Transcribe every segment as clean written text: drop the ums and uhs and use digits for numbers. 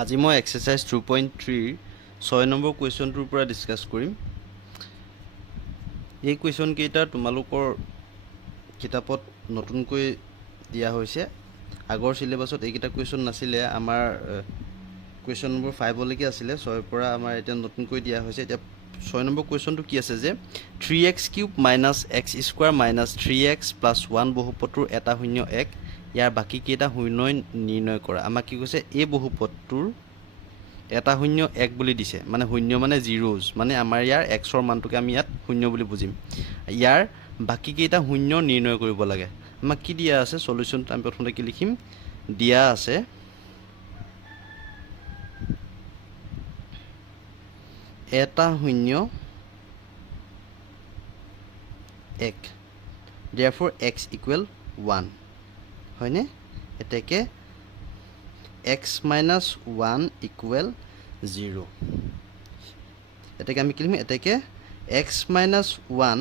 আজি মই exercise 2.3 6 number কুৱেশ্যনটোৰ পৰা ডিসকাস কৰিম। এই কুৱেশ্যন কেইটা তোমালোকৰ কিতাপত নতুনকৈ দিয়া হৈছে। আগৰ সিলেবাছত এইকেইটা কুৱেশ্যন নাছিলে, আমাৰ কুৱেশ্যন নম্বৰ 5 লৈকে আছিলে। 6 ৰ পৰা আমাৰ এতিয়া নতুনকৈ দিয়া হৈছে। এতিয়া 6 নম্বৰ কুৱেশ্যনটো কি আছে যে 3x³ - x² - 3x + 1 বহুপদটোৰ এটা শূন্য 1 ইয়াৰ বাকি কেইটা শূন্য নিৰ্ণয় কৰা। আমাক কি কৈছে, এই বহুপদটোৰ এটা শূন্য 1 বুলি দিছে, মানে শূন্য মানে জিৰোজ, মানে আমাৰ ইয়াৰ xৰ মানটোকে আমি ইয়াত শূন্য বুলি বুজিম। ইয়াৰ বাকি কেইটা শূন্য নিৰ্ণয় কৰিব লাগে। আমাক কি দিয়া আছে, সলিউশনটো আমি প্ৰথমতে কি লিখিম, দিয়া আছে এটা শূন্য 1, therefore x = 1 হয়নে? এতেকে x - 1 = 0। এতেকে আমি কি লিখিম, এতেকে x - 1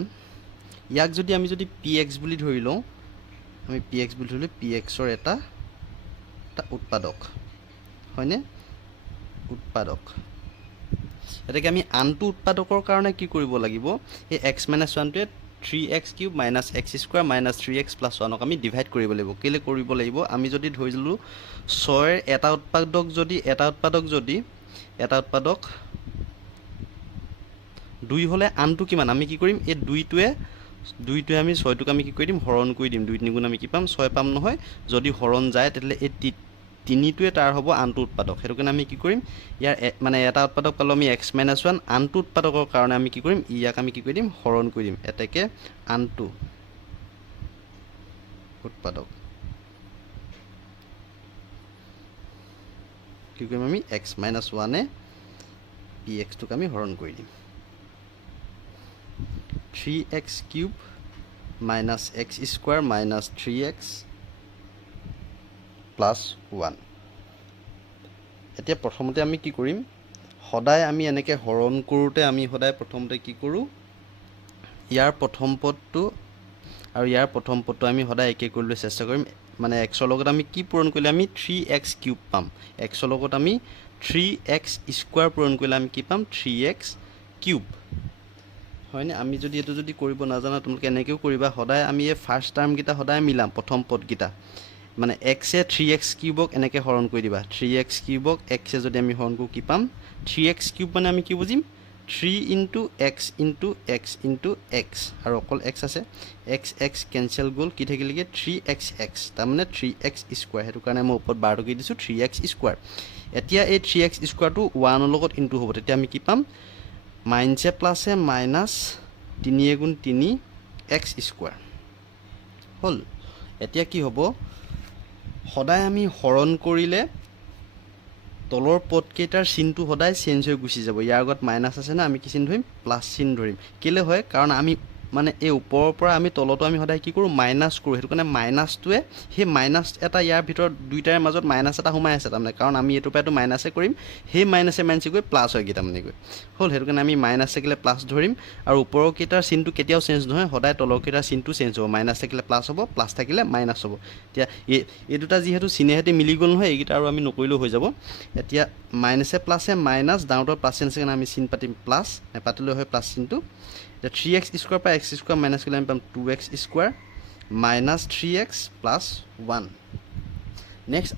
ইয়াক যদি আমি px বুলি ধৰি লওঁ, আমি px বুলি ধৰিলে pxৰ এটা উৎপাদক হয়নে, উৎপাদক। এতেকে আমি আনটো উৎপাদকৰ কাৰণে কি কৰিব লাগিব, এই x - 1টোৱে 3x³ - x² - 3x + 1ক আমি ডিভাইড কৰিব লাগিব। কেলে কৰিব লাগিব, আমি যদি ধৰিলো 6ৰ এটা উৎপাদক যদি 2 হলে আনটো কিমান, আমি কি কৰিম, এই 2টোৱে আমি 6টোক আমি কি কৰি দিম, হৰণ কৰি দিম। 2 × 3 = আমি কি পাম, 6 পাম নহয়। যদি হৰণ যায় তেতিয়াহ'লে এই 3টোৱে তাৰ হ'ব আনটো উৎপাদক। সেইটো কাৰণে আমি কি কৰিম, ইয়াৰ মানে এটা উৎপাদক পালো আমি x - 1, আনটো উৎপাদকৰ কাৰণে আমি কি কৰিম, ইয়াক আমি কি কৰি দিম, হৰণ কৰি দিম। এতেকে আনটো উৎপাদক কি কৰিম, আমি x - 1 px টোক আমি হৰণ কৰি দিম। 3x³ - x² - 3x + 1। এতিয়া প্ৰথমতে আমি কি কৰিম, সদায় আমি এনেকৈ হৰণ কৰোঁতে আমি সদায় প্ৰথমতে কি কৰোঁ, ইয়াৰ প্ৰথম পদটো আৰু ইয়াৰ প্ৰথম পদটো আমি সদায় একে কৰিবলৈ চেষ্টা কৰিম। মানে xৰ লগত আমি কি পূৰণ কৰিলে আমি 3x³ পাম, xৰ লগত আমি 3x² পূৰণ কৰিলে আমি কি পাম, 3x³ হয়নে? আমি যদি এইটো কৰিব নাজানা তোমালোকে এনেকৈও কৰিবা। সদায় আমি এই ফাৰ্ষ্ট টাৰ্মকেইটা সদায় মিলাম, প্ৰথম পদকেইটা। মানে x-এ 3x³ এনেকৈ হৰণ কৰি দিবা। 3x³ x-এ যদি আমি হৰণ কৰোঁ কি পাম, 3x³ মানে আমি কি বুজিম, 3 × x × x × x আৰু অকল x আছে, x কেঞ্চেল গ'ল, কি থাকিলগৈ 3xx, তাৰমানে 3x²। সেইটো কাৰণে মই ওপৰত বাৰটো কি দিছোঁ, 3x²। এতিয়া এই 3x² 1ৰ লগত ইনটু হ'ব, তেতিয়া আমি কি পাম, মাইনাছে প্লাছে মাইনাছ 3 × 3 x² হ'ল। এতিয়া কি হ'ব, সদায় আমি হৰণ কৰিলে তলৰ পদকেইটাৰ চিনটো সদায় চেঞ্জ হৈ গুচি যাব। ইয়াৰ আগত মাইনাছ আছে না, আমি কি চিন ধৰিম, প্লাছ চিন ধৰিম। কেলে হয়, কাৰণ আমি মানে এই ওপৰৰ পৰা আমি তলতো আমি সদায় কি কৰোঁ, মাইনাছ কৰোঁ। সেইটো কাৰণে মাইনাছটোৱে সেই মাইনাছ এটা ইয়াৰ ভিতৰত দুইটাৰ মাজত মাইনাছ এটা সোমাই আছে, তাৰমানে কাৰণ আমি এইটোৰ পৰাটো মাইনাছে কৰিম, সেই মাইনাছে গৈ প্লাছ হয়গৈ তাৰমানে গৈ হ'ল। সেইটো কাৰণে আমি মাইনাছ থাকিলে প্লাছ ধৰিম, আৰু ওপৰৰ কেইটাৰ চিনটো কেতিয়াও চেঞ্জ নহয়, সদায় তলৰ কেইটাৰ চিনটো চেঞ্জ হ'ব। মাইনাছ থাকিলে প্লাছ হ'ব, প্লাছ থাকিলে মাইনাছ হ'ব। এতিয়া এই দুটা যিহেতু চিনেহেঁতি মিলি গ'ল নহয়, এইকেইটা আৰু আমি নকৰিলেও হৈ যাব। এতিয়া মাইনাছে প্লাছে মাইনাছ, ডাঙৰটো প্লাছ চিন আছে কাৰণে আমি চিন পাতিম প্লাছ, নেপাতিলেও হয় প্লাছ চিনটো। এতিয়া 3x² পৰা x² মাইনাছ কৰিলে আমি পাম 2x² - 3x + 1। নেক্সট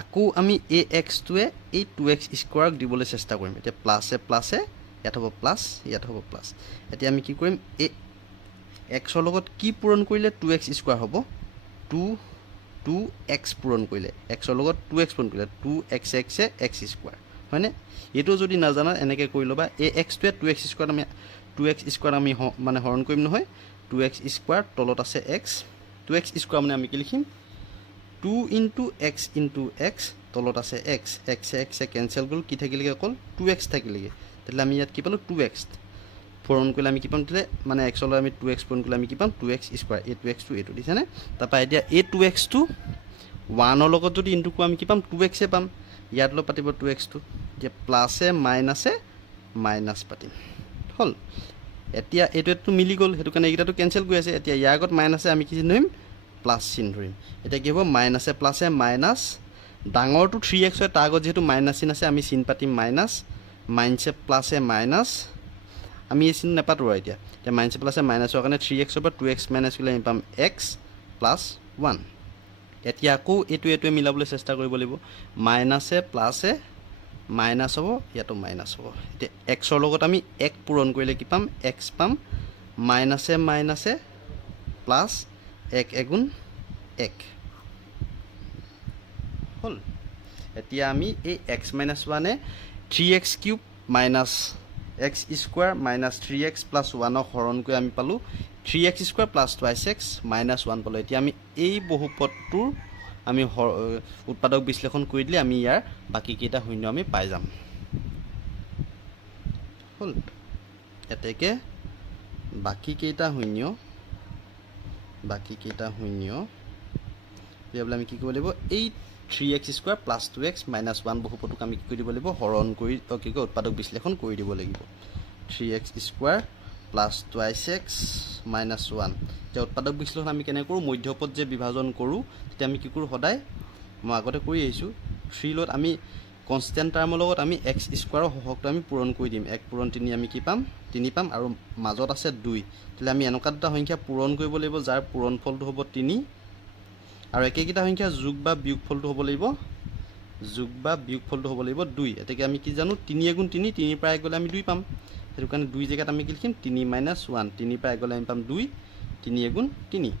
আকৌ আমি এই xটোৱে এই 2x² দিবলৈ চেষ্টা কৰিম। এতিয়া প্লাছে প্লাছে ইয়াত হ'ব প্লাছ, ইয়াত হ'ব প্লাছ। এতিয়া আমি কি কৰিম, এই xৰ লগত কি পূৰণ কৰিলে 2x² হ'ব, 2x পূৰণ কৰিলে, xৰ লগত 2x পূৰণ কৰিলে 2x x² হয়নে? এইটো যদি নাজানা এনেকৈ কৰি ল'বা, এই xটোৱে 2x² আমি মানে হৰণ কৰিম নহয়, 2x² তলত আছে x, 2x² মানে আমি কি লিখিম, 2 × x × x তলত আছে x, x কেঞ্চেল গ'ল, কি থাকিলেগৈ অকল 2x থাকিলেগৈ। তেতিয়াহ'লে আমি ইয়াত কি পালোঁ, 2x পূৰণ কৰিলে আমি কি পাম, তেতিয়াহ'লে মানে xৰ লগত আমি 2x পূৰণ কৰিলে আমি কি পাম, 2x²। এই 2xটো এইটো দিছেনে? তাৰপৰা এতিয়া এই 2xটো 1ৰ লগত যদি ইনটু কৰোঁ আমি কি পাম, 2xয়ে পাম। ইয়াত লগত পাতিব 2xটো, এতিয়া প্লাছে মাইনাছে মাইনাছ পাতিম হ'ল। এতিয়া এইটোতো মিলি গ'ল, সেইটো কাৰণে এইকেইটাটো কেঞ্চেল কৰি আছে। এতিয়া ইয়াৰ আগত মাইনাছে আমি কি চিন ধৰিম, প্লাছ চিন ধৰিম। এতিয়া কি হ'ব, মাইনাছে প্লাছে মাইনাছ ডাঙৰটো 3x হয়, তাৰ আগত যেহেতু মাইনাছ চিন আছে আমি চিন পাতিম মাইনাছ, মাইনাছে প্লাছে মাইনাছ, আমি এই চিন নাপাতোঁ আৰু এতিয়া মাইনাছে প্লাছে মাইনাছ হোৱাৰ কাৰণে 3x পৰা 2x মাইনাছ কৰিলে আমি পাম x প্লাছ 1। এতিয়া আকৌ এইটোৱে মিলাবলৈ চেষ্টা কৰিব লাগিব, মাইনাছে প্লাছে মাইনাছ হ'ব, ইয়াতো মাইনাছ হ'ব। এতিয়া এক্সৰ লগত আমি 1 পূৰণ কৰিলে কি পাম, x পাম, মাইনাছে মাইনাছে প্লাছ 1 এগুণ 1 হ'ল। এতিয়া আমি এই x minus 1 3x cube minus x square minus 3x plus 1ক হৰণ কৰি আমি পালোঁ 3x square plus 2x minus 1 পালোঁ। এতিয়া আমি এই বহুপদটোৰ আমি উৎপাদক বিশ্লেষণ কৰি দিলে আমি ইয়াৰ বাকীকেইটা শূন্য আমি পাই যাম। হ'ল। এতেকে বাকীকেইটা শূন্য উলিয়াবলৈ আমি কি কৰিব লাগিব, এই 3x square plus 2x minus 1 বহুপদটোক আমি কি কৰি দিব লাগিব, হৰণ কৰি কি কয় উৎপাদক বিশ্লেষণ কৰি দিব লাগিব। 3x square plus 2x minus 1। এতিয়া উৎপাদক বিশ্লেষণ আমি কেনেকৈ কৰোঁ, মধ্যপদ যে বিভাজন কৰোঁ তেতিয়া আমি কি কৰোঁ, সদায় মই আগতে কৰি আহিছোঁ 3 লগত আমি কনষ্টেণ্ট টাৰ্মৰ লগত আমি x স্কুৱাৰৰ সহগটো আমি পূৰণ কৰি দিম। 1 পূৰণ 3 আমি কি পাম, 3 পাম, আৰু মাজত আছে 2। তেতিয়াহ'লে আমি এনেকুৱা দুটা সংখ্যা পূৰণ কৰিব লাগিব যাৰ পূৰণফলটো হ'ব 3, আৰু একেকেইটা সংখ্যা যোগ বা বিয়োগফলটো হ'ব লাগিব 2। এতেকে আমি কি জানো, 3 এগুণ 3, 3ৰ পৰা 1 গ'লে আমি 2 পাম। সেইটো কাৰণে 2 জেগাত আমি কি লিখিম, 3 মাইনাছ 1, 3ৰ পৰা 1 গ'লে আমি পাম 2, 3 এগুণ 3,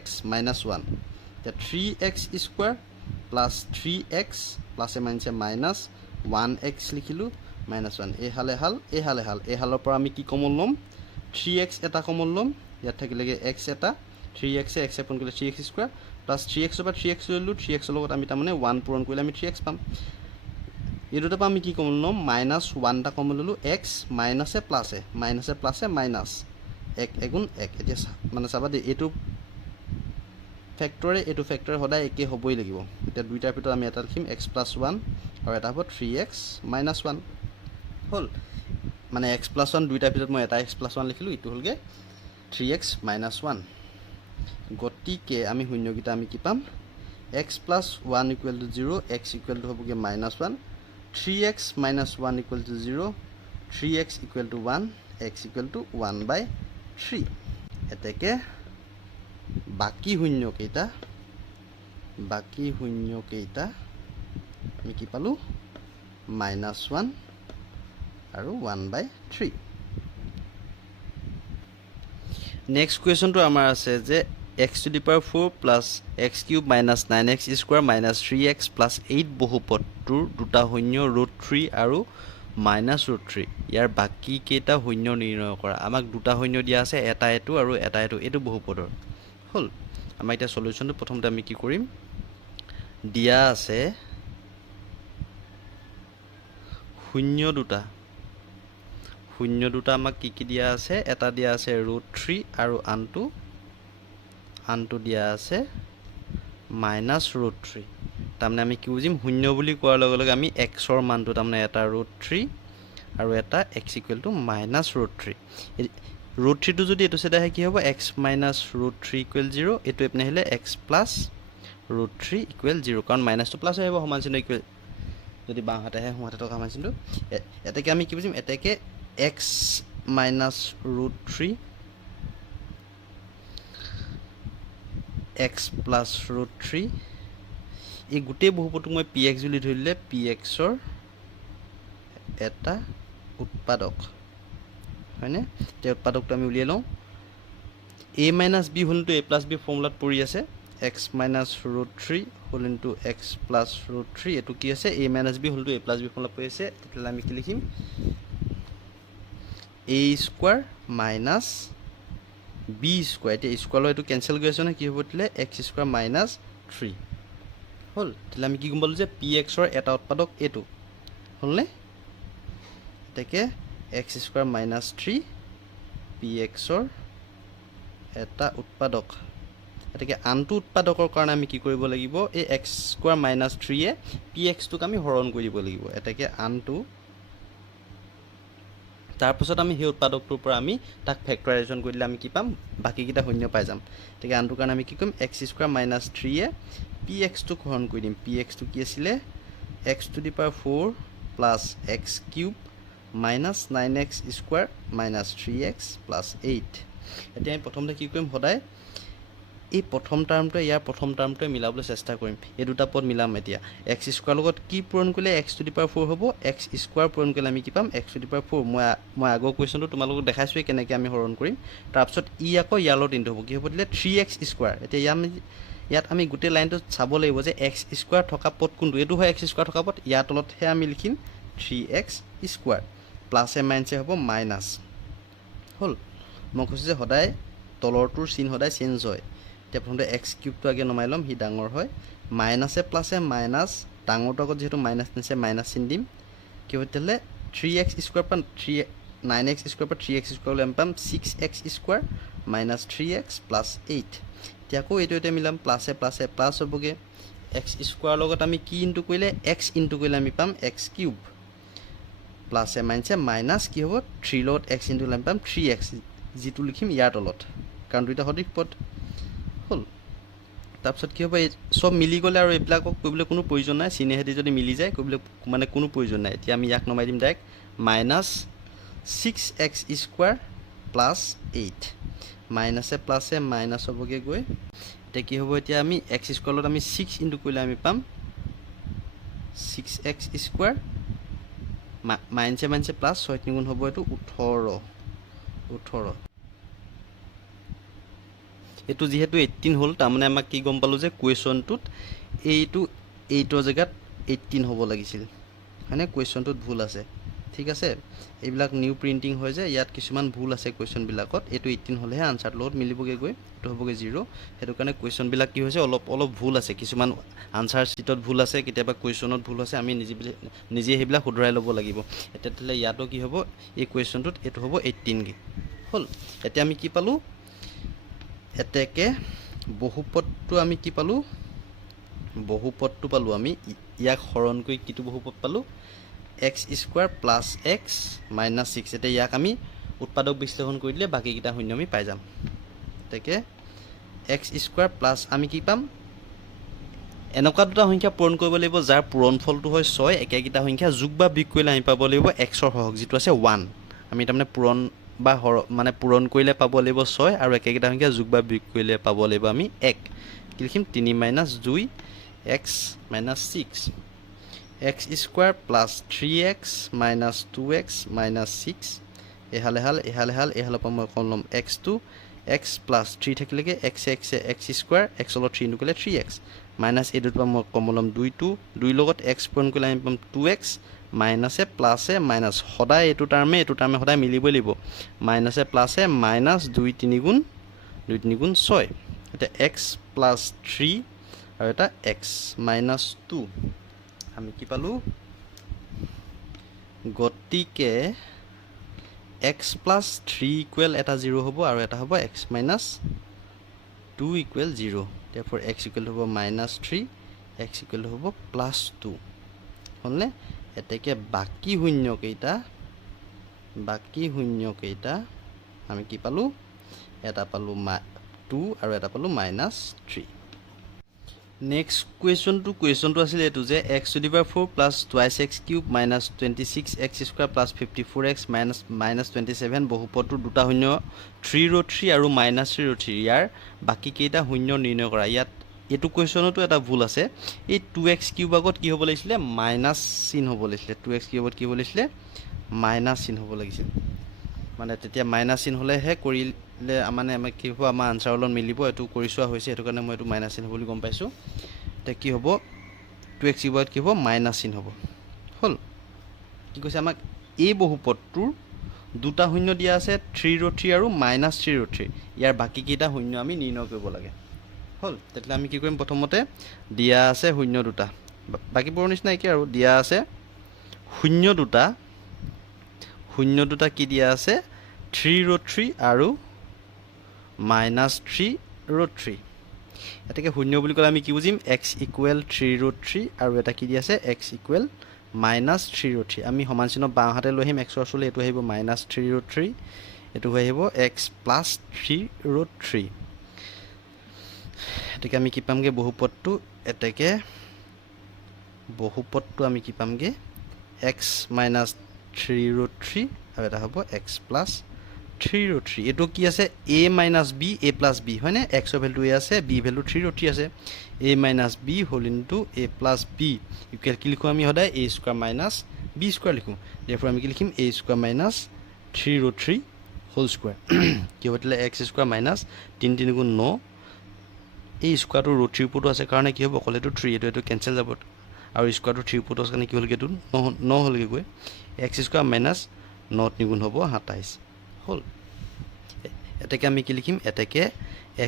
x মাইনাছ 1। এতিয়া 3x স্কুৱাৰ প্লাছ 3x প্লাছে মাইনাছে মাইনাছ 1x লিখিলোঁ মাইনাছ 1। এইহালৰ পৰা আমি কি কমন ল'ম, 3x এটা কমন ল'ম, ইয়াত থাকিলেগৈ x এটা, 3x x পূৰণ কৰিলে 3x স্কুৱাৰ প্লাছ 3x পৰা 3x ল'লোঁ, 3x লগত আমি তাৰমানে 1 পূৰণ কৰিলে আমি 3x পাম। এই দুটাৰ পৰা আমি কি কমন ল'ম, মাইনাছ 1 এটা কমন ল'লোঁ, x মাইনাছে প্লাছে মাইনাছ 1 এগুণ 1। এতিয়া মানে চাবা দেই, এইটো ফেক্টৰে সদায় একে হ'বই লাগিব। এতিয়া দুইটাৰ ভিতৰত আমি এটা লিখিম x প্লাছ 1 আৰু এটা হ'ব 3x মাইনাছ 1 হ'ল। মানে x প্লাছ 1 দুইটাৰ ভিতৰত মই এটা x প্লাছ 1 লিখিলোঁ, ইটো হ'লগৈ 3x মাইনাছ 1। গতিকে আমি শূন্যকেইটা আমি কি পাম, x plus 1 equal to 0, x equal to হ'বগৈ minus 1, 3x minus 1 equal to 0, 3x equal to 1, x equal to 1/3। এতেকে বাকী শূন্যকেইটা আমি কি পালোঁ, মাইনাছ 1 আৰু 1/3। নেক্সট কুৱেশ্যনটো আমাৰ আছে যে x two the power 4 plus x cube minus 9x square minus 3x plus 8 বহুপদটোৰ দুটা শূন্য √3 আৰু মাইনাছ √3, ইয়াৰ বাকীকেইটা শূন্য নিৰ্ণয় কৰা। আমাক দুটা শূন্য দিয়া আছে, এটা এইটো আৰু এটা এইটো বহুপদৰ। হ'ল। আমাৰ এতিয়া চলিউশ্যনটো প্ৰথমতে আমি কি কৰিম, দিয়া আছে শূন্য দুটা আমাক কি দিয়া আছে, এটা দিয়া আছে √3 আৰু আনটো দিয়া আছে মাইনাছ √3। তাৰমানে আমি কি বুজিম, শূন্য বুলি কোৱাৰ লগে লগে আমি এক্সৰ মানটো তাৰমানে এটা √3 আৰু এটা x ইকুৱেল টু মাইনাছ √3। √3টো যদি এইটো চাইডে আহে কি হ'ব, x মাইনাছ √3 ইকুৱেল 0, এইটো এইপিনে আহিলে x প্লাছ √3 ইকুৱেল 0, কাৰণ মাইনাছটো প্লাছ হৈ আহিব সমান চিহ্ন ইকুৱেল, যদি বাওঁহাতে আহে সোঁহাতে থকা সমান চিহ্নটো। এতেকে আমি কি বুজিম, এতেকে x মাইনাছ √3 x প্লাছ √3, এই গোটেই বহুপদটোক মই px বুলি ধৰিলে pxৰ এটা উৎপাদক হয়নে। এতিয়া উৎপাদকটো আমি উলিয়াই লওঁ, a minus b whole into a plus b ফৰ্মুলাত পৰি আছে, x minus √3 whole into x plus √3, এইটো কি আছে, a minus b whole into a plus b ফৰ্মুলাত পৰি আছে। তেতিয়াহ'লে আমি কি লিখিম, a square minus b square. এতিয়া স্কুৱাৰৰ এইটো কেঞ্চেল কৰি আছে নহয়, কি হ'ব তেতিয়াহ'লে x স্কুৱাৰ মাইনাছ 3 হ'ল। তেতিয়াহ'লে আমি কি গম পালোঁ যে pxৰ এটা উৎপাদক এইটো হ'লনে। এতেকে x স্কুৱাৰ মাইনাছ 3 pxৰ এটা উৎপাদক। এতেকে আনটো উৎপাদকৰ কাৰণে আমি কি কৰিব লাগিব, এই x স্কুৱাৰ মাইনাছ 3 pxটোক আমি হৰণ কৰি দিব লাগিব। এতেকে আনটো তাৰপিছত আমি সেই উৎপাদকটোৰ পৰা আমি তাক ফেক্টৰাইজেশ্যন কৰি দিলে আমি কি পাম বাকীকেইটা শূন্য পাই যাম গতিকে আনটোৰ কাৰণে আমি কি কৰিম এক্স স্কুৱাৰ মাইনাছ 3 পি এক্সটোক হৰণ কৰি দিম পি এক্সটো কি আছিলে x two the power 4 plus x cube minus 9x square minus 3x plus 8 এতিয়া আমি প্ৰথমতে কি কৰিম সদায় এই প্ৰথম টাৰ্মটোৱে ইয়াৰ প্ৰথম টাৰ্মটোৱে মিলাবলৈ চেষ্টা কৰিম এই দুটা পদ মিলাম এতিয়া এক্স স্কুৱাৰ লগত কি পূৰণ কৰিলে এক্স টু দি পাৱাৰ 4 হ'ব এক্স স্কুৱাৰ পূৰণ কৰিলে আমি কি পাম এক্স টু দি পাৱাৰ 4 মই আগৰ কুৱেশ্যনটো তোমালোকক দেখাইছোঁৱেই কেনেকৈ আমি হৰণ কৰিম তাৰপিছত ই আকৌ ইয়াৰ লগত ইনটু হ'ব কি হ'ব দিলে 3x স্কুৱাৰ এতিয়া ইয়াত আমি গোটেই লাইনটো চাব লাগিব যে এক্স স্কুৱাৰ থকা পদ কোনটো এইটো হয় এক্স স্কুৱাৰ থকা পদ ইয়াৰ তলতহে আমি লিখিম 3x স্কুৱাৰ প্লাছে মাইনাছে হ'ব মাইনাছ হ'ল মই কৈছোঁ যে সদায় তলৰটোৰ চিন সদায় চেঞ্জ হয় এতিয়া প্ৰথমতে এক্স কিউবটো আগে নমাই ল'ম সি ডাঙৰ হয় মাইনাছে প্লাছে মাইনাছ ডাঙৰটো আগত যিহেতু মাইনাছ নিছে মাইনাছ চিন দিম কি হ'ব তেতিয়াহ'লে 3x স্কুৱাৰ পৰা 9x স্কুৱাৰ পৰা 3x স্কুৱাৰলৈ আমি পাম 6x square minus 3x plus 8 এতিয়া আকৌ এইটো এতিয়া মিলাম প্লাছে প্লাছে প্লাছ হ'বগৈ এক্স স্কুৱাৰৰ লগত আমি কি ইনটু কৰিলে এক্স ইনটু কৰিলে আমি পাম এক্স কিউব প্লাছে মাইনাছে মাইনাছ কি হ'ব 3 লগত এক্স ইনটু কৰিলে আমি পাম 3x যিটো লিখিম ইয়াৰ তলত কাৰণ দুইটা সদৃশ পদ হ'ল তাৰপিছত কি হ'ব এই চব মিলি গ'লে আৰু এইবিলাকক কৰিবলৈ কোনো প্ৰয়োজন নাই চিনেহেদি যদি মিলি যায় কৰিবলৈ মানে কোনো প্ৰয়োজন নাই এতিয়া আমি ইয়াক নমাই দিম direct minus 6x square plus 8 মাইনাছে প্লাছে মাইনাছ হ'বগৈ গৈ এতিয়া কি হ'ব এতিয়া আমি এক্স স্কুৱাৰত আমি 6 ইনটু কৰিলে আমি পাম 6x স্কুৱাৰ মাইনাছে মাইনাছে প্লাছ 6 তিনিগুণ হ'ব এইটো 18 এইটো যিহেতু 18 হ'ল তাৰমানে আমাক কি গম পালোঁ যে কুৱেশ্যনটোত এইটো 8ৰ জেগাত 18 হ'ব লাগিছিল হয়নে কুৱেশ্যনটোত ভুল আছে ঠিক আছে এইবিলাক নিউ প্ৰিণ্টিং হয় যে ইয়াত কিছুমান ভুল আছে কুৱেশ্যনবিলাকত এইটো 18 হ'লেহে আনচাৰটোৰ লগত মিলিবগৈ গৈ এইটো হ'বগৈ 0 সেইটো কাৰণে কুৱেশ্যনবিলাক কি হৈছে অলপ ভুল আছে কিছুমান আনচাৰ শ্বীটত ভুল আছে কেতিয়াবা কুৱেশ্যনত ভুল আছে আমি নিজে সেইবিলাক শুধৰাই ল'ব লাগিব এতিয়া তেতিয়াহ'লে ইয়াতো কি হ'ব এই কুৱেশ্যনটোত এইটো হ'ব 18 হ'ল এতিয়া আমি কি পালোঁ এতেকে বহুপদটো আমি কি পালোঁ বহুপদটো পালোঁ আমি ইয়াক হৰণ কৰি কিটো বহুপদ পালোঁ x square plus x minus 6 এতিয়া ইয়াক আমি উৎপাদক বিশ্লেষণ কৰি দিলে বাকীকেইটা শূন্য আমি পাই যাম এতেকে এক্স স্কুৱাৰ প্লাছ আমি কি পাম এনেকুৱা দুটা সংখ্যা পূৰণ কৰিব লাগিব যাৰ পূৰণফলটো হয় 6 একেকেইটা সংখ্যা যোগ বা বিয়োগ কৰিলে আমি পাব লাগিব এক্সৰ সহগ যিটো আছে 1 আমি তাৰমানে পূৰণ বা মানে পূৰণ কৰিলে পাব লাগিব 6 আৰু একেকেইটা সংখ্যা যোগ বা বিয়োগ কৰিলে পাব লাগিব আমি 1 কি লিখিম 3 minus 2 x minus 6 x square plus 3x minus 2x minus 6 এহালৰ পৰা মই কম ল'ম x2 x প্লাছ 3 থাকিলেগৈ এক্স স্কুৱাৰ এক্সৰ লগত 3 নকৰিলে 3x মাইনাছ এইটোৰ পৰা মই কম ল'ম 2 লগত x পূৰণ কৰিলে আমি পাম 2x মাইনাছে প্লাছে মাইনাছ সদায় এইটো টাৰ্মে সদায় মিলিবই লাগিব মাইনাছে প্লাছে মাইনাছ 2 3 গুণ 6 এতিয়া এক্স প্লাছ 3 আৰু এটা এক্স মাইনাছ 2 আমি কি পালোঁ গতিকে এক্স প্লাছ 3 ইকুৱেল এটা 0 হ'ব আৰু এটা হ'ব x minus 2 equal 0 therefore x equal হ'ব মাইনাছ 3 x ইকুৱেল হ'ব প্লাছ 2 হ'লনে এতেকে বাকী শূন্যকেইটা আমি কি পালোঁ এটা পালোঁ 2 আৰু এটা পালোঁ মাইনাছ 3 নেক্সট কুৱেশ্যনটো আছিল এইটো যে x two the power 4 plus twice x cube minus 26x square plus 54x minus 27 বহুপদটোৰ দুটা শূন্য 3 ৰ 3 আৰু মাইনাছ 3 ৰ 3 ইয়াৰ বাকীকেইটা শূন্য নিৰ্ণয় কৰা ইয়াত এইটো কুৱেশ্যনতো এটা ভুল আছে এই 2x কিউব আগত কি হ'ব লাগিছিলে মাইনাছ চিন হ'ব লাগিছিলে 2x কিউবত কি হ'ব লাগিছিলে মাইনাছ চিন হ'ব লাগিছিল মানে তেতিয়া মাইনাছ চিন হ'লেহে কৰিলে মানে আমাক কি হ'ব আমাৰ আনচাৰৰ লগত মিলিব এইটো কৰি চোৱা হৈছে সেইটো কাৰণে মই এইটো মাইনাছ চিন হ'ব বুলি গম পাইছোঁ এতিয়া কি হ'ব 2x কিউবত কি হ'ব মাইনাছ চিন হ'ব হ'ল কি কৈছে আমাক এই বহুপদটোৰ দুটা শূন্য দিয়া আছে 3 ৰ 3 আৰু মাইনাছ 3 ৰ 3 ইয়াৰ বাকীকেইটা শূন্য আমি নিৰ্ণয় কৰিব লাগে হ'ল তেতিয়াহ'লে আমি কি কৰিম প্ৰথমতে দিয়া আছে শূন্য দুটা বাকীবোৰৰ নিচিনা একে আৰু দিয়া আছে শূন্য দুটা কি দিয়া আছে 3 ৰ 3 আৰু মাইনাছ 3 ৰ 3 এটাকে শূন্য বুলি ক'লে আমি কি বুজিম x ইকুৱেল 3 ৰ 3 আৰু এটা কি দিয়া আছে x ইকুৱেল মাইনাছ 3√3 আমি সমান চিহ্ন বাওঁহাতে লৈ আহিম এক্সৰ ওচৰলৈ এইটো আহিব মাইনাছ 3√3 এইটো হৈ আহিব এক্স প্লাছ 3√3 এতেকে আমি কি পামগে বহুপদটো এতেকে বহুপদটো আমি কি পামগে x মাইনাছ 3√3 আৰু এটা হ'ব x প্লাছ 3√3 এইটো কি আছে a minus b a plus b হয়নে x ৰ ভ্যালু a আছে b ভ্যালু 3√3 আছে a minus b whole into a plus b equal কি লিখো আমি সদায় a square minus b square লিখো therefore আমি কি লিখিম a square minus 3√3 whole square কি হবলে x স্কয়াৰ মাইনাছ 3 3 গুণ 9 এই স্কয়াৰটো √3 ওপৰটো আছে কাৰণে কি হ'ব অকলেটো 3 এটো কেনসেল যাব আৰু স্কয়াৰটো 3 ওপৰটো আছে কাৰণে কি হ'লগে 9 হ'লগে গৈ x স্কয়াৰ মাইনাছ 9 3 গুণ হ'ব 27 হল এটাকে আমি কি লিখিম এটাকে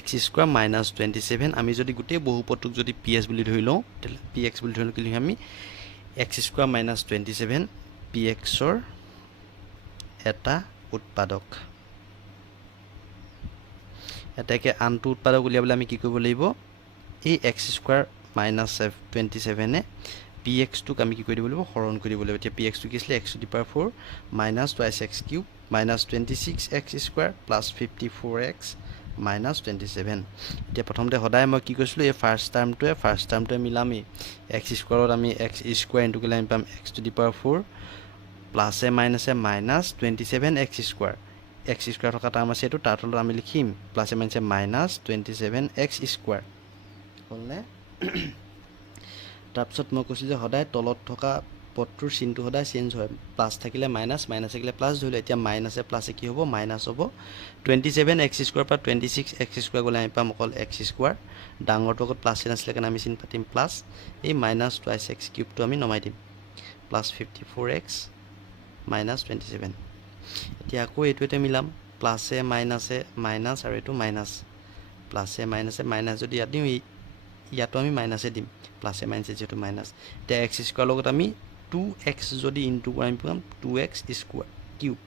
x স্কয়াৰ মাইনাছ 27 আমি যদি গোটেই বহুপদটোক যদি ps বুলি ধৰি লওঁ তেলে px বুলি ধৰি লওঁ কি লিখিম আমি x স্কয়াৰ মাইনাছ 27 px ৰ এটা উৎপাদক এটাকে আনটো উৎপাদক উলিয়াবলৈ আমি কি কৰিব লাগিব এই x স্কয়াৰ মাইনাছ 27 এ px টোক আমি কি কৰি দিব লাগিব হৰণ কৰি দিব লাগিব এতিয়া px টো কি আছিল x two the power 4 minus 2x cube minus 26x square plus 54x minus 27 এতিয়া প্ৰথমতে সদায় মই কি কৈছিলো এই ফাৰ্স্ট টাৰ্মটোৱে মিলামি x স্কয়াৰত আমি x স্কয়াৰ ইনটু কৰি আমি পাম x two the power 4 plus A minus 27x square x square থকা টাৰ্ম আছে এটো তাৰ তলত আমি লিখিম প্লাছ এ মাইনাছ 27x স্কয়াৰ হলনে তাৰপিছত মই কৈছিল যে সদায় তলত থকা পদটোৰ চিহ্নটো সদায় চেঞ্জ হয় প্লাছ থাকিলে মাইনাছ থাকিলে প্লাছ ধৰিলে এতিয়া মাইনাছে প্লাছে কি হ'ব মাইনাছ হ'ব 27x স্কয়াৰ পৰা 26x স্কয়াৰ গলে আমি পাম অকল x স্কয়াৰ ডাঙৰটো আগত প্লাছ চিহ্ন আছিল কাৰণে আমি চিহ্ন পাতিম প্লাছ এই মাইনাছ 2x কিউবটো আমি নমাই দিম প্লাছ 54x মাইনাছ 27 এতিয়া আকৌ এইটোতে মিলাম প্লাছে মাইনাছে মাইনাছ আৰু এটো মাইনাছ প্লাছে মাইনাছে মাইনাছ যদি ইয়াত দিম ইয়াতো আমি মাইনাছে দিম প্লাছে মাইনাছে যেটো মাইনাছ তে x স্কয়াৰ লগত আমি 2x যদি ইনটু কৰি আমি পাম 2x স্কয়াৰ কিউব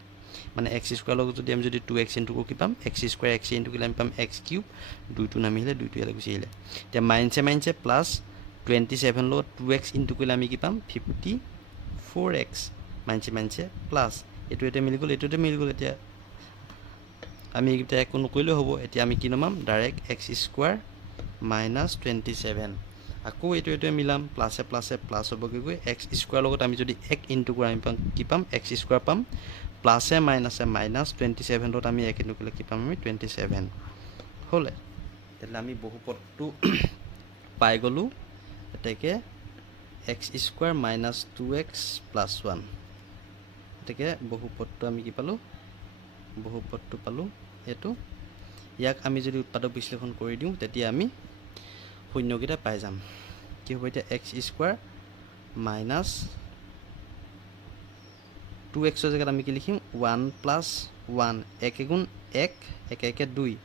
মানে x স্কয়াৰ লগত যদি আমি যদি 2x ইনটু কৰি কি পাম x স্কয়াৰ x ইনটু কৰিলে আমি পাম x কিউব দুইটো নামিলে দুইটো ইয়ালে গুচি আহিলে তে মাইনাছে প্লাছ 27 লগত 2x ইনটু কৰিলে আমি কি পাম 54x মাইনাছে প্লাছ এটো মিলি গল এটোতে মিলি গল এতিয়া আমি এটা একো নকৰিলে হ'ব এতিয়া আমি কি নামাম ডাইৰেক্ট x স্কয়াৰ মাইনাছ 27 আকৌ এটো মিলাম প্লাছে প্লাছ হ'বগে গৈ x স্কয়াৰ লগত আমি যদি 1 ইনটু কৰি আমি পাম কি পাম x স্কয়াৰ পাম প্লাছে মাইনাছে মাইনাছ 27 লগত আমি 1 ইনটু কৰিলে কি পাম আমি 27 হলে তেলে আমি বহুপদটো পাই গলো এটাকে x square minus 2x plus 1 এটাকে বহুপদটো আমি কি পালো বহুপদটো পালো এটো ইয়াক আমি যদি উৎপাদক বিশ্লেষণ কৰি দিও তেতিয়া আমি শূন্যকেইটা পাই যাম কি হ'ব এটা x স্কয়াৰ মাইনাছ 2x ৰ জায়গাত আমি কি লিখিম 1 প্লাছ 1 1 গুণ 1 1 2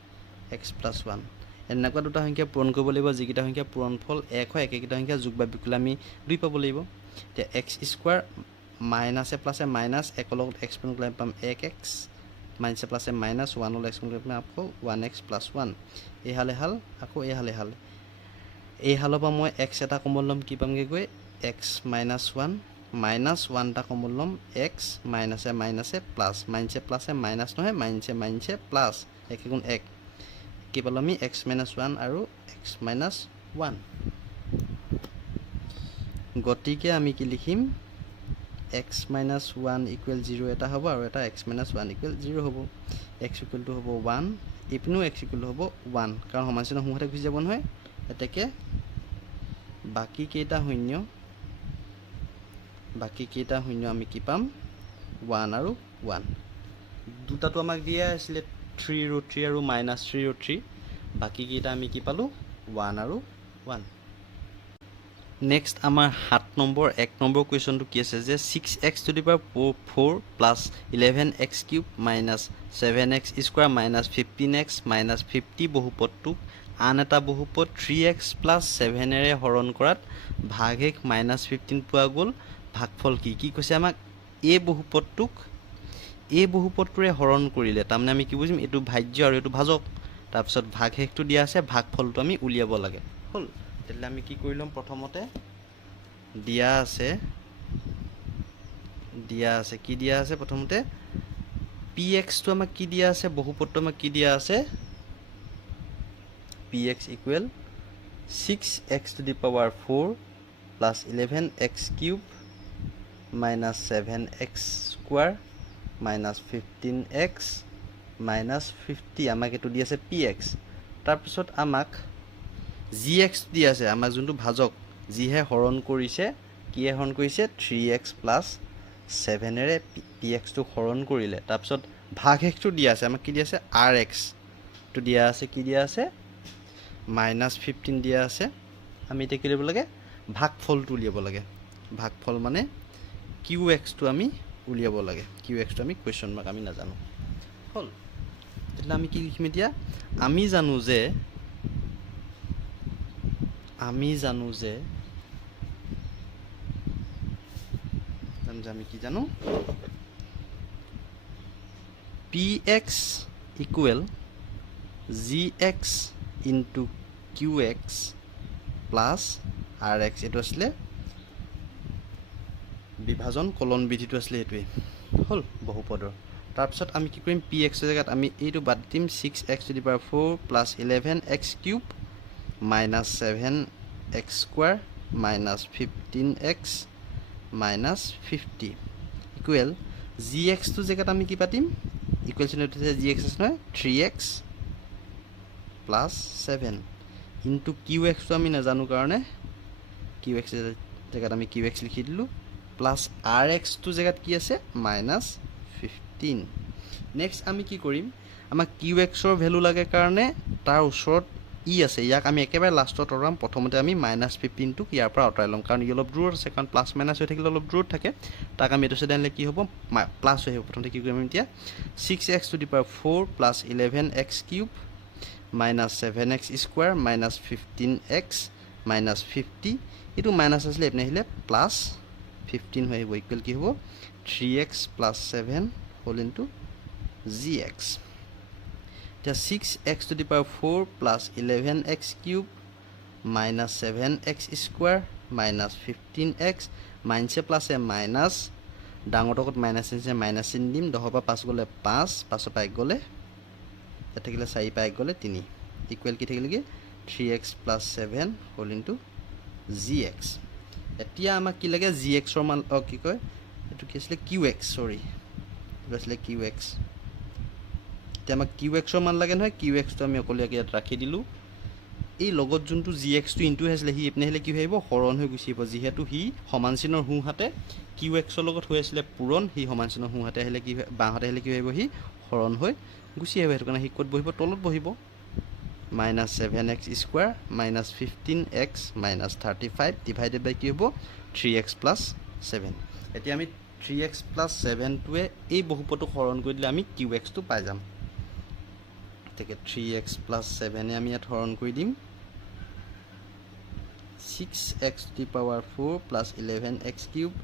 x প্লাছ 1 এনেকুৱা দুটা সংখ্যা পূৰণ কৰিব লাগিব যিকিটা সংখ্যা পূৰণফল 1 হয় একেকিটা সংখ্যা যোগ বা বিকল আমি 2 পাব লাগিব তে x স্কয়াৰ মাইনাছে প্লাছে মাইনাছ 1 লগত x পূৰণ কৰিলে পাম 1x মাইনাছে প্লাছে মাইনাছ 1 লগত x পূৰণ কৰিলে আকৌ 1x প্লাছ 1 এই হালে হাল আকৌ এই হালে হাল এই হালৰ পৰা মই x এটা কমন লম কি পামগে গৈ x মাইনাছ 1 মাইনাছ 1 টা কমন লম x মাইনাছে প্লাছ মাইনাছে প্লাছে মাইনাছ নহয় মাইনাছে প্লাছ 1 গুণ 1 কি পালো আমি x মাইনাছ 1 আৰু x মাইনাছ 1 গতিকে আমি কি লিখিম x minus 1 equal 0 এটা হ'ব আৰু এটা x minus 1 equal 0 হ'ব x equal to হ'ব 1 ইপিনো x equal হ'ব 1 কাৰণ সমান চিহ্ন হুঁহতে গুচি যাব নহয় এটাকে বাকি কেইটা শূন্য আমি কি পাম 1 আৰু 1 দুটাটো আমাক দিয়া আছিল 3√3 আৰু -3√3 বাকি কেইটা আমি কি পালো 1 আৰু 1 নেক্সট আমাৰ 7 নম্বৰ 1 নম্বৰ কোৱেশ্চনটো কি আছে যে 6x to the power 4 plus 11x cube minus 7x square minus 15x minus 50 বহুপদটো আন এটা বহুপদ 3x plus 7 এৰে হৰণ কৰাত ভাগহেক -15 পোৱা গ'ল ভাগফল কি কৈছে আমাক এই বহুপদটোৰে হৰণ কৰিলে তাৰমানে আমি কি বুজিম এইটো ভাজ্য আৰু এইটো ভাজক তাৰপিছত ভাগহেকটো দিয়া আছে ভাগফলটো আমি উলিয়াব লাগে হল তেলে আমি কি কৰি লম প্ৰথমতে দিয়া আছে দিয়া আছে কি দিয়া আছে প্ৰথমতে px টো আমাক কি দিয়া আছে বহুপদটো আমাক কি দিয়া আছে px equal 6x to the power 4 plus 11x cube minus 7x square minus 15x minus 50 আমাক এটো দি আছে px তাৰপিছত আমাক gx দি আছে আমাক যোনটো ভাজক যিহে হৰণ কৰিছে কি হৰণ কৰিছে 3x plus 7 এৰে px টো হৰণ কৰিলে তাৰপিছত ভাগহেক টো দি আছে আমাক কি দি আছে rx টো দিয়া আছে কি দিয়া আছে minus 15 দিয়া আছে আমি এটা কি লিখিব লাগে ভাগফলটো উলিয়াব লাগে ভাগফল মানে qx টো আমি উলিয়াব লাগে qx টো আমি কোৱেশ্চন মাৰ্ক আমি নাজানো হল তেতিয়া আমি কি লিখিম এতিয়া আমি জানো যে আমি কি জানো px equal gx into qx plus rx এটো আসলে বিভাজন কলন বিধিটো আসলে এটোই হল বহুপদৰ তাৰপিছত আমি কি কৰিম px এর জায়গাত আমি এইটো বাদ দিম 6x to the power 4 plus 11x cube minus 7x square minus 15x minus 50 equal gx to জায়গাত আমি কি পাতিম ইকুয়েশন এটো gx আছে নহয় 3x plus 7 into qx তো আমি নাজানো কাৰণে qx এর জায়গাত আমি qx লিখি দিলু plus rx তো জায়গাত কি আছে minus 15 নেক্সট আমি কি কৰিম আমাক qx ৰ ভ্যালু লাগে কাৰণে তাৰ ওচৰত ই আছে ইয়াক আমি একেবাৰে লাষ্টত অৰাম প্ৰথমতে আমি -15 টো ইয়াৰ পৰা আঁতৰাই লম কাৰণ ই অলপ দূৰত আছে কাৰণ প্লাস মাইনাস হৈ থাকিলে অলপ দূৰত থাকে তাক আমি এটো সাইডে আনলে কি হ'ব প্লাস হৈ হ'ব প্ৰথমতে কি কৰিম এতিয়া 6x to the power 4 plus 11x cube minus 7x square minus 15x minus 50 এটো মাইনাস আসলে এপনে আহিলে প্লাস 15 হৈ হ'ব ইকুৱেল কি হ'ব 3x plus 7 whole into gx the 6x to the power 4 plus 11x cube minus 7x square minus 15x minus plus a minus ডাঙৰটকত minus আছে minus চিন দিম 10 পা 5 গলে 5 5 পা 1 গলে এটা থাকিলে 4 পা 1 গলে 3 ইকুৱেল কি থাকিলে কি 3x plus 7 whole into gx এতিয়া আমাক কি লাগে gx ৰ মান কি কয় এটো কি আছিল qx সৰি এটো আছিল qx এতিয়া আমাক qx ৰ মান লাগে নহয় qx তো আমি অকলিয়াকে ইয়াত ৰাখি দিলু এই লগত যোনটো gx টো ইনটু হৈছিল হি এপনে হলে কি হইব হৰণ হৈ গুছিব যেহেতু হি সমান চিনৰ হু হাতে qx ৰ লগত হৈ আছিল পূৰণ হি সমান চিনৰ হু হাতে হলে কি বাঁ হাতে হলে কি হইব হি হৰণ হৈ গুছি আহিব হেতু কাৰণে হি কত বহিব তলত বহিব minus 7x square minus 15x minus 35 divided by কি হ'ব 3x plus 7 এতিয়া আমি 3x plus 7 টোৱে এই বহুপদটো হৰণ কৰি দিলে আমি qx টো পাই যাম তেকে 3x plus 7 এ আমি ইয়াত হৰণ কৰি দিম 6x to the power 4 plus 11x cube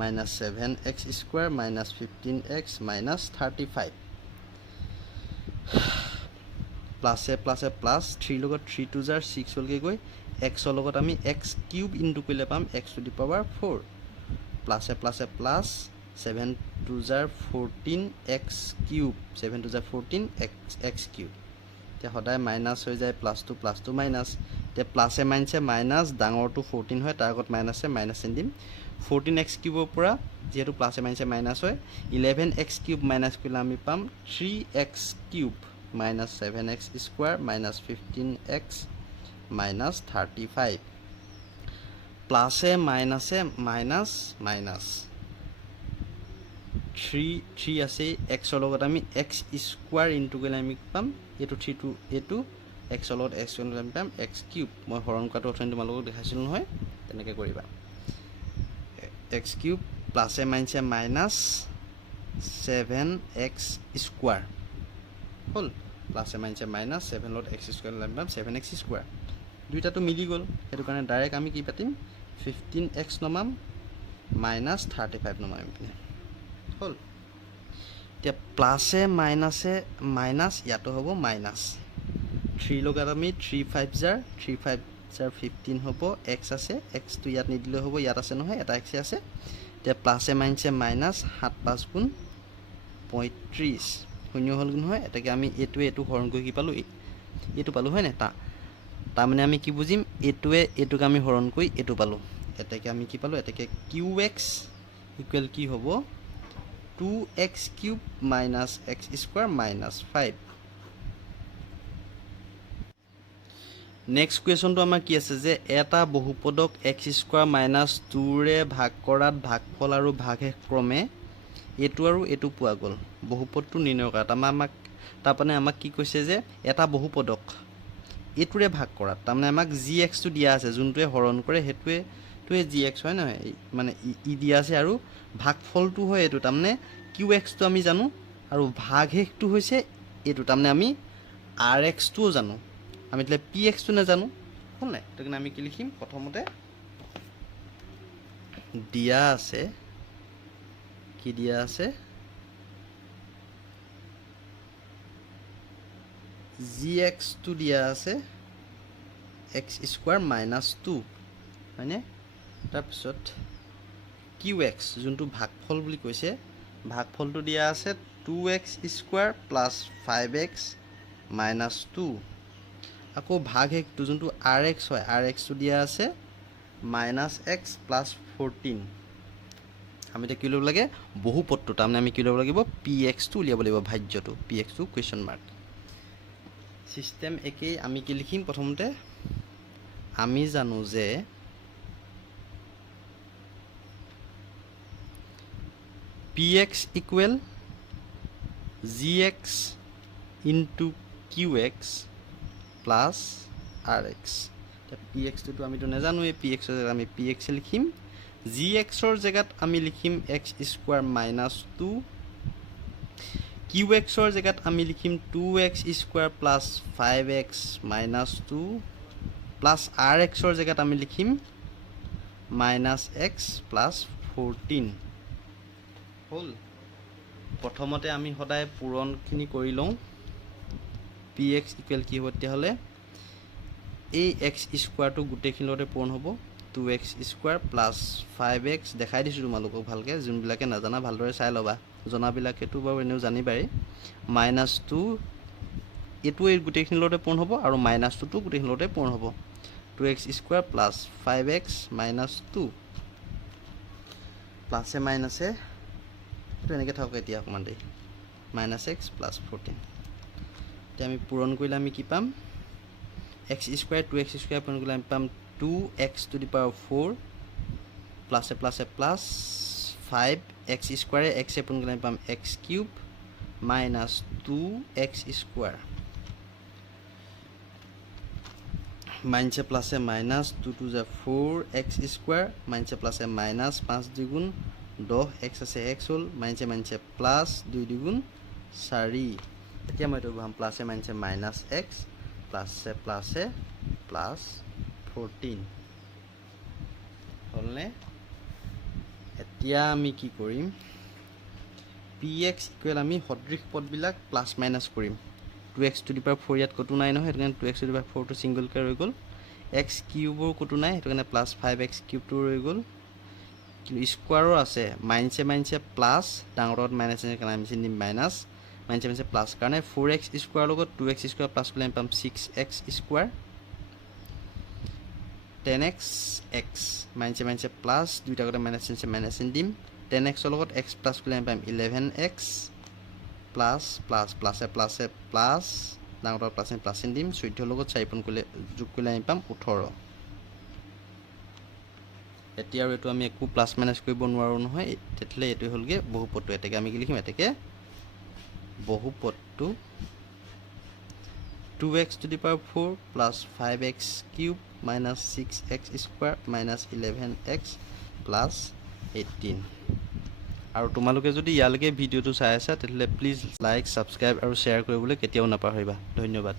minus 7x square minus 15x minus 35 plus a plus 3 লগত 3 to jar 6 হলকে গৈ x ৰ লগত আমি x cube into কইলে পাম x to the power 4 plus a plus 7 to jar 14 x cube 7 to jar 14 x cube তে হদায় minus হৈ যায় প্লাস টু মাইনাস তে প্লাস এ মাইনাস ডাঙৰ টু 14 হয় তাৰ আগত মাইনাস এ মাইনাস চিন দিম 14x কিউবৰ পৰা যেহেতু প্লাস এ মাইনাস হয় 11x কিউব মাইনাস কৰিলে আমি পাম 3x cube minus 7x square minus 15x minus 35 plus a minus 3 আছে x ৰ লগত আমি x square into গলে আমি পাম এটো 3 to এটো x ৰ লগত x into আমি পাম x cube মই হৰণ কৰাটো অথনি তোমালোকক দেখাইছিল নহয় তেনেকৈ কৰিবা x cube plus a minus 7x square হল প্লাস এ মাইনাস 7 লট x স্কয়ার লম্বাম 7x স্কয়ার দুইটা তো মিলি গল এটো কাৰণে ডাইরেক্ট আমি কি পাতিম 15x নমাম মাইনাস 35 নমাম হল তে প্লাস এ মাইনাস ইয়াতো হ'ব মাইনাস 3 লগত আমি 3 5 জাৰ 15 হ'ব x আছে x তো ইয়াত নিদিলে হ'ব ইয়াত আছে নহয় এটা x আছে তে এতিয়া প্লাছে মাইনাছে মাইনাছ 7 5 গুণ 35 শূন্য হ'ল নহয় এটাকে আমি এইটোৱে এইটো হৰণ কৰি কি পালোঁ এইটো পালোঁ হয় নাই তাৰমানে আমি কি বুজিম এইটোৱে এইটোক আমি হৰণ কৰি এইটো পালোঁ এটাকে আমি কি পালোঁ এটাকে qx ইকুৱেল কি হ'ব 2x cube minus x square minus 5 next কুৱেশ্যনটো আমাৰ কি আছে যে এটা বহুপদক x স্কুৱাৰ মাইনাছ 2ৰে ভাগ কৰাত ভাগফল আৰু ভাগশেষ ক্ৰমে এইটো আৰু এইটো পোৱা গ'ল বহুপদটো নিৰ্ণয় কৰা তাৰমানে আমাক কি কৈছে যে এটা বহুপদক এইটোৰে ভাগ কৰাত তাৰমানে আমাক gxটো দিয়া আছে যোনটোৱে হৰণ কৰে সেইটোৱে gx হয় নহয় মানে ই দিয়া আছে আৰু ভাগফলটো হয় এইটো তাৰমানে qxটো আমি জানো আৰু ভাগশেষটো হৈছে এইটো তাৰমানে আমি rxটোও জানো আমি এতিয়া pxটো নাজানো হ'ল নাই সেইটো কাৰণে আমি কি লিখিম প্ৰথমতে দিয়া আছে কি দিয়া আছে gxটো দিয়া আছে x স্কুৱাৰ মাইনাছ 2 হয়নে তাৰপিছত qx যোনটো ভাগফল বুলি কৈছে ভাগফলটো দিয়া আছে 2x square plus 5x minus 2 আকৌ ভাগশেষটো যোনটো rx হয় rxটো দিয়া আছে মাইনাছ x প্লাছ 14 আমি এতিয়া কি ল'ব লাগে বহুপদটো তাৰমানে আমি কি ল'ব লাগিব pxটো উলিয়াব লাগিব ভাজ্যটো pxটো কুৱেশ্যন মাৰ্ক চিষ্টেম একেই আমি কি লিখিম প্ৰথমতে আমি জানো যে px equal gx into qx plus rx pxটো আমিতো নাজানোৱে pxৰ জেগাত আমি px লিখিম gxৰ জেগাত আমি লিখিম x স্কুৱাৰ মাইনাছ 2 qxৰ জেগাত আমি লিখিম 2x square plus 5x minus 2 plus rxৰ জেগাত আমি লিখিম মাইনাছ x প্লাছ 14 হ'ল প্ৰথমতে আমি সদায় পূৰণখিনি কৰি লওঁ px ইকুৱেল কি হ'ব তেতিয়াহ'লে এই x স্কুৱাৰটো গোটেইখিনিৰ লগতে পূৰণ হ'ব 2x স্কুৱাৰ প্লাছ 5x দেখাই দিছোঁ তোমালোকক ভালকৈ যোনবিলাকে নাজানা ভালদৰে চাই ল'বা জনাবিলাকেতো বাৰু এনেও জানিবাই মাইনাছ 2 এইটো এই গোটেইখিনিৰ লগতে পূৰণ হ'ব আৰু মাইনাছ 2টো গোটেইখিনিৰ লগতে পূৰণ হ'ব 2x square plus 5x minus 2 প্লাছে মাইনাছে এইটো এনেকৈ থাকক এতিয়া অকণমান দেৰি মাইনাছ x প্লাছ 14 এতিয়া আমি পূৰণ কৰিলে আমি কি পাম x স্কুৱাৰ 2x স্কুৱাৰ পূৰণ কৰিলে আমি পাম 2x টু দি পাৱাৰ 4 প্লাছে প্লাছে প্লাছ 5x স্কুৱাৰে x পূৰণ কৰিলে আমি পাম x cube minus 2x square মাইনাছে প্লাছে মাইনাছ 2 টু যা 4x স্কুৱাৰ মাইনাছে প্লাছে মাইনাছ 5 দুগুণ 10x আছে x হ'ল মাইনাছে প্লাছ 2 দুগুণ 4 এতিয়া মই এইটো ভাম প্লাছে মাইনাছে মাইনাছ x প্লাছে প্লাছে প্লাছ 14 হ'লনে এতিয়া আমি কি কৰিম px ইকুৱেল আমি সদৃশ পদবিলাক প্লাছ মাইনাছ কৰিম 2x টু দি পাৱাৰ 4 ইয়াত ক'তো নাই নহয় সেইটো কাৰণে 2x টু দি পাৱাৰ 4টো ছিংগলকৈ ৰৈ গ'ল x কিউবৰ ক'তো নাই সেইটো কাৰণে প্লাছ 5x কিউবটো ৰৈ গ'ল কিন্তু স্কুৱাৰো আছে মাইনাছে প্লাছ ডাঙৰত মাইনাছ কাৰণে আমি চিন দিম মাইনাছ মাইনাছে প্লাছ কাৰণে 4x স্কুৱাৰ লগত 2x স্কুৱাৰ প্লাছ কৰিলে আমি পাম 6x square 10x x মাইনাছে plus দুইটা আগতে মাইনাছ চিন দিম 10xৰ লগত x প্লাছ কৰিলে আমি পাম 11x প্লাছ প্লাছ প্লাছে প্লাছে প্লাছ ডাঙৰ প্লাছ চিন দিম 14 লগত 4 পূৰণ কৰিলে যোগ কৰিলে আমি পাম 18 এতিয়া আৰু এইটো আমি একো প্লাছ মাইনাছ কৰিব নোৱাৰোঁ নহয় তেতিয়াহ'লে এইটো হ'লগৈ বহুপদটো এটাকে আমি কি লিখিম এটাকে বহুপদটো 2x to the power 4 plus 5x cube minus 6x square minus 11x plus 18 আৰু তোমালোকে যদি ইয়ালৈকে ভিডিঅ'টো চাই আছা তেতিয়াহ'লে প্লিজ লাইক ছাবস্ক্ৰাইব আৰু শ্বেয়াৰ কৰিবলৈ কেতিয়াও নাপাহৰিবা ধন্যবাদ